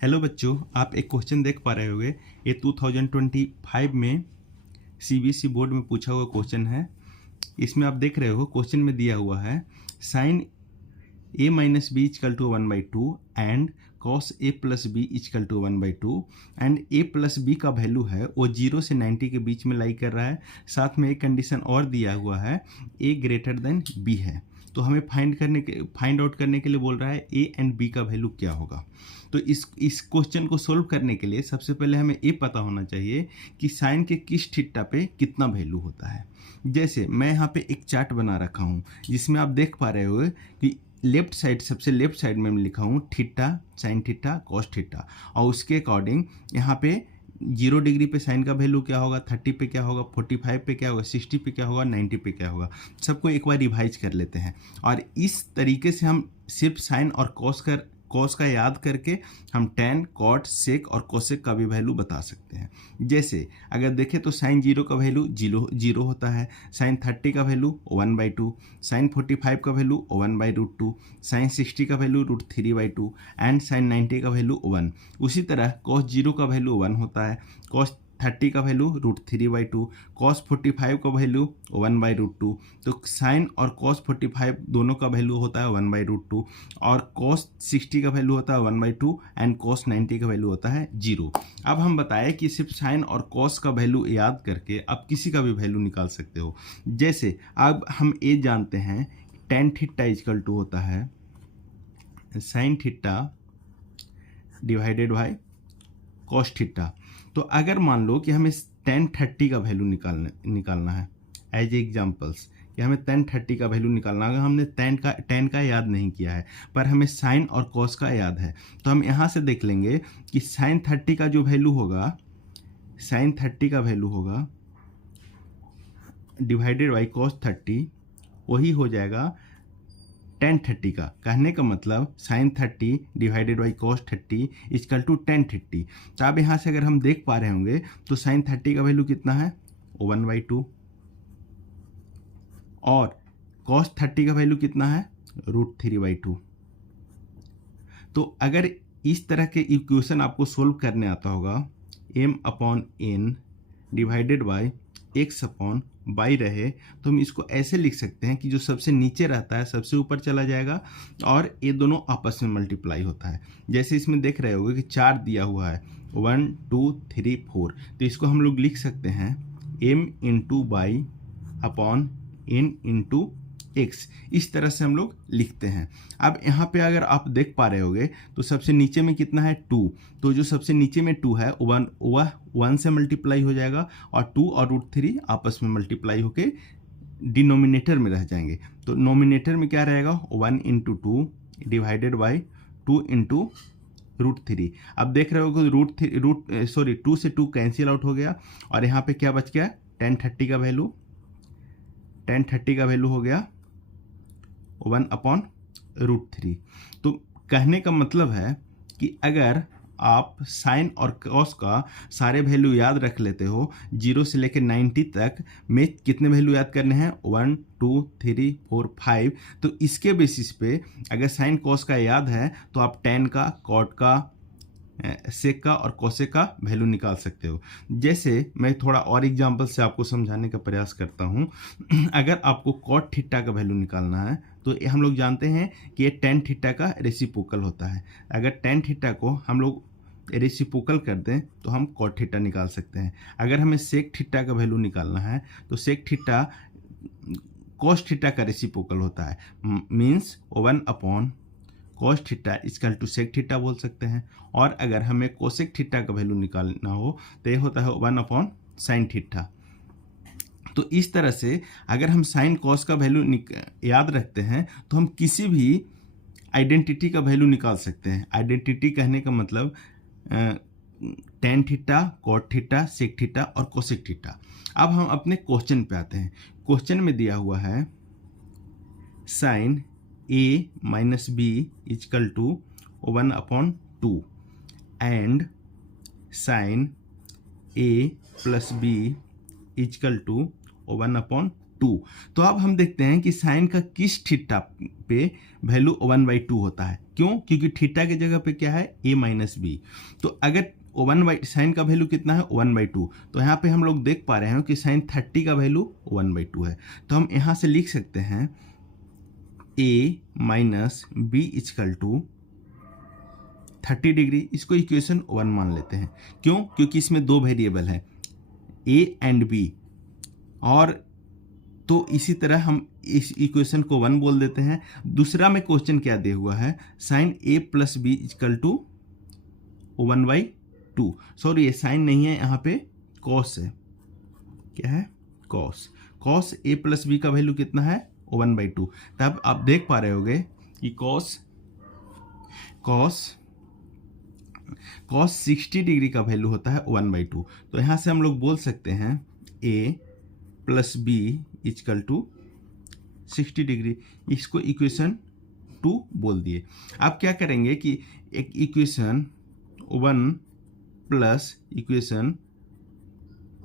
Hello बच्चों, आप एक क्वेश्चन देख पा रहे होंगे। ये 2025 में सीबीएसई बोर्ड में पूछा हुआ क्वेश्चन है। इसमें आप देख रहे हो क्वेश्चन में दिया हुआ है sine a minus b equal to 1/2 and cos a plus b equal to 1/2 and a plus b का वैल्यू है वो 0 से 90 के बीच में लाई कर रहा है। साथ में एक कंडीशन और दिया हुआ है a ग्रेटर देन b है। तो हमें फाइंड आउट करने के लिए बोल रहा है a एंड b का वैल्यू क्या होगा। तो इस क्वेश्चन को सोल्व करने के लिए सबसे पहले हमें ये पता होना चाहिए कि साइन के किस थीटा पे कितना वैल्यू होता है। जैसे मैं यहाँ पे एक चार्ट बना रखा हूँ जिसमें आप देख पा रहे हो कि लेफ्ट साइड, सबसे लेफ्ट साइड में मैं लिखा हूँ theta, sine theta, cos theta, और उसके अकॉर्डिंग यहाँ पे 0 डिग्री पे साइन का वैल्यू क्या होगा, 30 पे क्या होगा, 45 पे क्या होगा, 60 पे क्या होगा, 90 पे क्या होगा। सबको एक बार रिवाइज कर लेते हैं और इस तरीके से हम सिर्फ साइन और कॉस का याद करके हम टैन, कॉट, सेक और कोसेक का भी वैल्यू बता सकते हैं। जैसे अगर देखें तो साइन 0 का वैल्यू जीरो होता है, साइन 30 का वैल्यू 1/2, साइन 45 का वैल्यू 1/√2, साइन 60 का वैल्यू √3/2 एंड साइन 90 का वैल्यू 1। उसी तरह कॉस 0 का वैल्यू 1 होता है, कॉस 30 का वैल्यू √3/2, कॉस 45 का वैल्यू 1/√2। तो साइन और कॉस 45 दोनों का वैल्यू होता है 1/√2 और कॉस 60 का वैल्यू होता है 1/2 एंड कॉस 90 का वैल्यू होता है 0। अब हम बताएं कि सिर्फ साइन और कॉस का वैल्यू याद करके आप किसी का भी वैल्यू निकाल सकते हो। जैसे अब हम ये जानते हैं टेन थीटा इजकल टू होता है sine theta divided by cos theta. तो अगर मान लो कि हमें tan 30 का वैल्यू निकालना है एज एग्जाम्पल्स, कि हमें tan 30 का वैल्यू निकालना है। हमने tan का याद नहीं किया है पर हमें साइन और कॉस का याद है, तो हम यहाँ से देख लेंगे कि साइन 30 का जो वैल्यू होगा, साइन 30 का वैल्यू होगा डिवाइडेड बाई कॉस 30, वही हो जाएगा tan 30 का। कहने का मतलब sine 30 divided by cos 30 equal to tan 30। तो अब यहाँ से अगर हम देख पा रहे होंगे तो साइन 30 का वैल्यू कितना है 1/2 और कॉस 30 का वैल्यू कितना है √3/2। तो अगर इस तरह के इक्वेशन आपको सोल्व करने आता होगा, m/n डिवाइडेड बाई x/y रहे, तो हम इसको ऐसे लिख सकते हैं कि जो सबसे नीचे रहता है सबसे ऊपर चला जाएगा और ये दोनों आपस में मल्टीप्लाई होता है। जैसे इसमें देख रहे होगे कि 4 दिया हुआ है 1 2 3 4, तो इसको हम लोग लिख सकते हैं m/y/n x। इस तरह से हम लोग लिखते हैं। अब यहाँ पे अगर आप देख पा रहे होगे तो सबसे नीचे में कितना है 2, तो जो सबसे नीचे में 2 है वह 1 से मल्टीप्लाई हो जाएगा और 2 और √3 आपस में मल्टीप्लाई होके डिनोमिनेटर में रह जाएंगे। तो नोमिनेटर में क्या रहेगा 1 × 2 डिवाइडेड बाई 2 × √3। अब देख रहे हो कि 2 से 2 कैंसिल आउट हो गया और यहाँ पे क्या बच गया tan 30 का वैल्यू हो गया 1/√3। तो कहने का मतलब है कि अगर आप साइन और कॉस का सारे वैल्यू याद रख लेते हो 0 से लेकर 90 तक में कितने वैल्यू याद करने हैं 1 2 3 4 5, तो इसके बेसिस पे अगर साइन कॉस का याद है तो आप tan का, कॉट का, सेक का और कोसेक का वैल्यू निकाल सकते हो। जैसे मैं थोड़ा और एग्जांपल से आपको समझाने का प्रयास करता हूँ। अगर आपको कॉट थीटा का वैल्यू निकालना है तो हम लोग जानते हैं कि ये tan थीटा का रेसिप्रोकल होता है। अगर tan थीटा को हम लोग रेसिप्रोकल कर दें तो हम कॉट थीटा निकाल सकते हैं। अगर हमें सेक थीटा का वैल्यू निकालना है तो सेक थीटा कॉस थीटा का रेसिप्रोकल होता है, means 1/cos theta equal to sec theta बोल सकते हैं। और अगर हमें कोसेक थीटा का वैल्यू निकालना हो तो ये होता है 1/sin थीटा। तो इस तरह से अगर हम साइन कॉस का वैल्यू याद रखते हैं तो हम किसी भी आइडेंटिटी का वैल्यू निकाल सकते हैं। आइडेंटिटी कहने का मतलब tan theta, cot theta, sec theta और कोसेक थीटा। अब हम अपने क्वेश्चन पे आते हैं। क्वेश्चन में दिया हुआ है sine a minus b equal to 1/2 and sine a plus b equal to 1/2। 2। तो अब हम देखते हैं कि साइन का किस थीटा पे वैल्यू 1/2 होता है। क्यों? क्योंकि थीटा की जगह पे क्या है, a माइनस बी। तो अगर साइन का वैल्यू कितना है, 1/2, तो यहाँ पे हम लोग देख पा रहे हैं कि साइन 30 का वैल्यू 1/2 है। तो हम यहाँ से लिख सकते हैं a minus b equal to 30 degree. इसको इक्वेशन 1 मान लेते हैं। क्यों? क्योंकि इसमें दो वेरिएबल है, a एंड b। और तो इसी तरह हम इस इक्वेशन को 1 बोल देते हैं। दूसरा में क्वेश्चन क्या दे हुआ है, sine a plus b equal to 1/2। Sorry, ये साइन नहीं है, यहाँ पे कॉस है। क्या है? Cos. Cos a plus b का वैल्यू कितना है, 1/2। तब आप देख पा रहे होगे कि कॉस 60 डिग्री का वैल्यू होता है 1/2। तो यहाँ से हम लोग बोल सकते हैं a plus b equal to 60 degree. इसको इक्वेशन 2 बोल दिए। अब क्या करेंगे कि एक इक्वेशन 1 प्लस इक्वेशन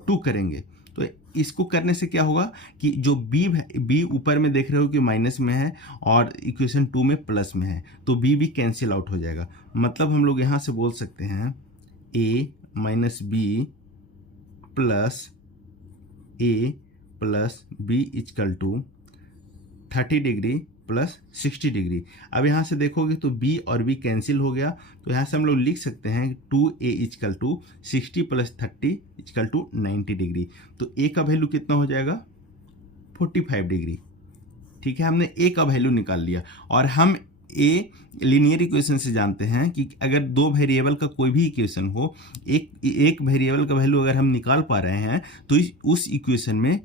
2 करेंगे। तो इसको करने से क्या होगा कि जो b ऊपर में देख रहे हो कि माइनस में है और इक्वेशन 2 में प्लस में है, तो b भी कैंसिल आउट हो जाएगा। मतलब हम लोग यहाँ से बोल सकते हैं a minus b plus b equal to 30 degree plus 60 degree. अब यहाँ से देखोगे तो b और b कैंसिल हो गया। तो यहाँ से हम लोग लिख सकते हैं 2a equal to 60 plus 30 equal to 90 degree. तो a का वैल्यू कितना हो जाएगा, 45 डिग्री। ठीक है, हमने a का वैल्यू निकाल लिया। और हम a लीनियर इक्वेशन से जानते हैं कि अगर दो वेरिएबल का कोई भी इक्वेशन हो, एक वेरिएबल का वैल्यू अगर हम निकाल पा रहे हैं तो उस इक्वेशन में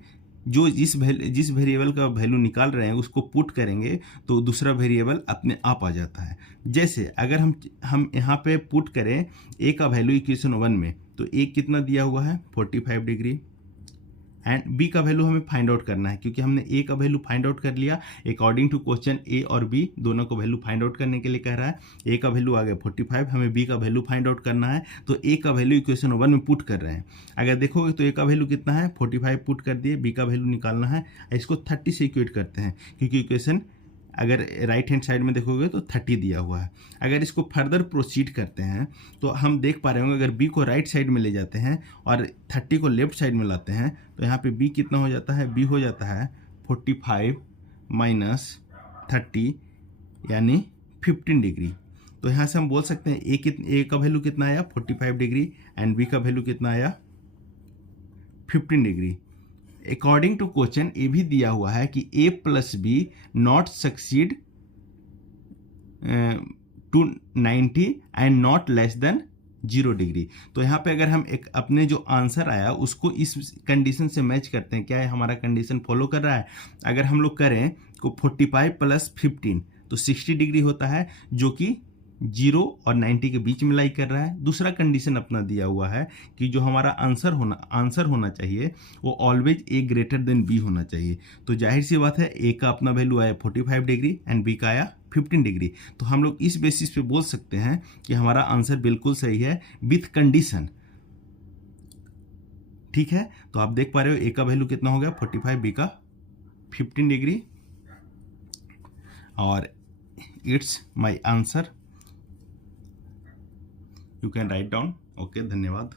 जो जिस वेरिएबल का वैल्यू निकाल रहे हैं उसको पुट करेंगे तो दूसरा वेरिएबल अपने आप आ जाता है। जैसे अगर हम यहाँ पे पुट करें a का वैल्यू इक्वेशन 1 में, तो a कितना दिया हुआ है, 45 डिग्री। एंड b का वैल्यू हमें फाइंड आउट करना है, क्योंकि हमने a का वैल्यू फाइंड आउट कर लिया। अकॉर्डिंग टू क्वेश्चन a और b दोनों को वैल्यू फाइंड आउट करने के लिए कह रहा है। a का वैल्यू आ गया 45, हमें b का वैल्यू फाइंड आउट करना है। तो a का वैल्यू इक्वेशन 1 में पुट कर रहे हैं। अगर देखोगे तो a का वैल्यू कितना है, 45 पुट कर दिए, b का वैल्यू निकालना है। इसको 30 से इक्वेट करते हैं, क्योंकि इक्वेशन अगर राइट हैंड साइड में देखोगे तो 30 दिया हुआ है। अगर इसको फर्दर प्रोसीड करते हैं तो हम देख पा रहे होंगे, अगर b को राइट साइड में ले जाते हैं और 30 को लेफ्ट साइड में लाते हैं तो यहाँ पे b कितना हो जाता है, b हो जाता है 45 माइनस 30 यानी 15 डिग्री। तो यहाँ से हम बोल सकते हैं a का वैल्यू कितना आया, 45 डिग्री, एंड b का वैल्यू कितना आया, 15 डिग्री। अकॉर्डिंग टू क्वेश्चन ये भी दिया हुआ है कि a plus b not exceed to 90 and not less than 0 degree. तो यहाँ पे अगर हम एक अपने जो आंसर आया उसको इस कंडीशन से मैच करते हैं, क्या है हमारा कंडीशन फॉलो कर रहा है। अगर हम लोग करें तो 45 प्लस 15 तो 60 डिग्री होता है, जो कि 0 और 90 के बीच में लाई कर रहा है। दूसरा कंडीशन अपना दिया हुआ है कि जो हमारा आंसर होना चाहिए वो always a greater than b होना चाहिए। तो जाहिर सी बात है a का अपना वैल्यू आया 45 डिग्री एंड b का आया 15 डिग्री। तो हम लोग इस बेसिस पे बोल सकते हैं कि हमारा आंसर बिल्कुल सही है विथ कंडीशन। ठीक है, तो आप देख पा रहे हो a का वैल्यू कितना हो गया 45, b का 15 डिग्री, और it's my answer. You can write down. Okay, धन्यवाद।